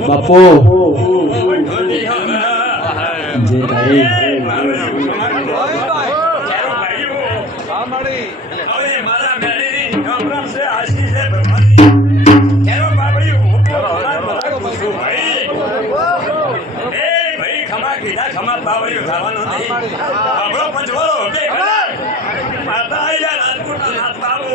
બાપુ. જે ભાઈ ખમા બાવળીઓ ખાવાનો નહીં બાબળો પંચવાળો બે માતા આયા રાજકોટ નાથ બાબુ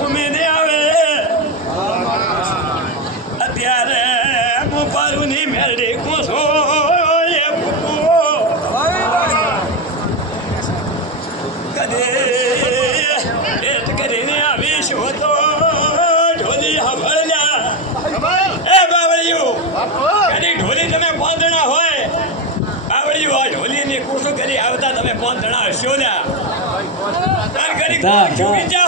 આવે અત્યારે હું કૂસો એ ફૂકો કદે કરીને આવીશું તો ઢોલી હંભળ્યા. એ બાવળિયું કદી ઢોલી તમે પાંદણા હોય? બાવળિયું આ ઢોલીની કુસો કરી આવતા તમે પાંદણા હશો લ્યા. કરી કદી જા, જા. ચૂકી ગયા હોય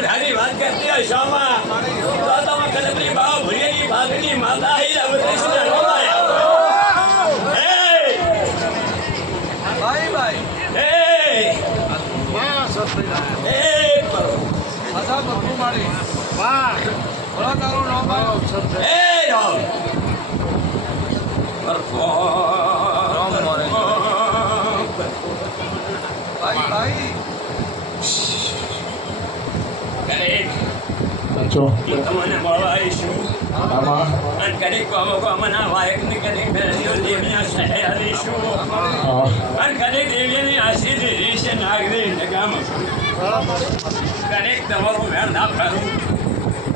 અણધારી વાત કરતી હોય શોમાં તો તમે કલપરી બાવા ભૂલેલી ભાગની માતા આઈ જાવ ભાઈ. ભાઈ એ એ એ એ રામ. કરેક સાચો તમને મળવા આવીશું આમાં અને કરેક કહો કહો મને વાયક ને કરેક મેળવીઓ દેવીના સહાય આવીશું હા અને કરેક દેવીની આશીષ રીશે તમારું વેણ ના ફરું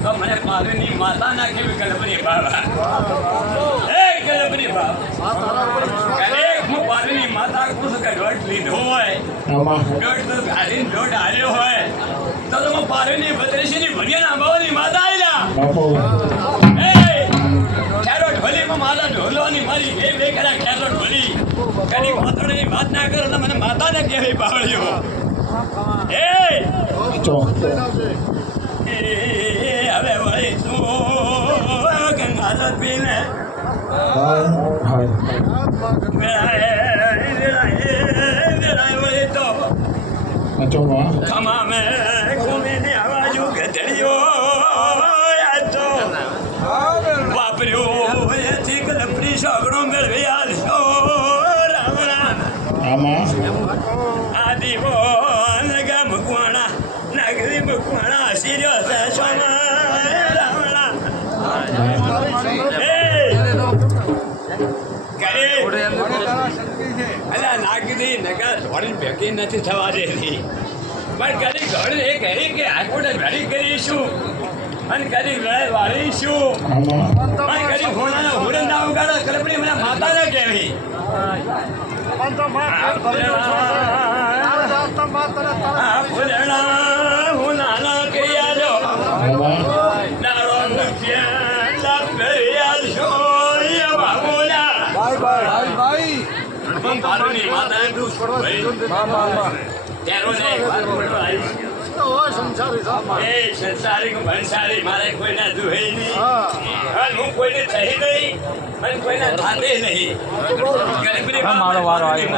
તો મને પાલવીની માતા ના કેવી કલ્પની બાબા એ કલ્પની બાબા હું પાલવીની માતા ખુશ કે દોઢ લીધો હોય દોઢ તો ગાડીને દોઢ હાલ્યો હોય તો તમે પાલવીની માતોની ને કહેવાય એ હવે વળી તું ગંગાધર પીને હાય હાય તો ખમા વાપર્યો એથી કલપરી મેળવી આલશો રામ રામ. આમાં? મકવાણા નાગરી મકવાણા સિર્યો છે સોના રામ. રામ અલા નાગરી નગા ધોળી ભેગી નથી થવા દેતી. પણ કદી ઘડી એ કહી કે હાઈકોર્ટે ઘડી કરીશું. અને કરી લડાઈ વાળીશું પણ કદી હોનાના હુરન ના ઉગાડો કલ્પની મને માતા ને કહેવી ભારતની માતાએ પૂછ્યું, ભાઈ, ત્યારો ને એક વાત બોલવા આવી. એ સંસારિક ભંસારી મારે કોઈના દુહે નહીં. અને હું કોઈને થઈ નહીં અને કોઈના થાતે નહીં. ગરીબની મારો વારો આવ્યો.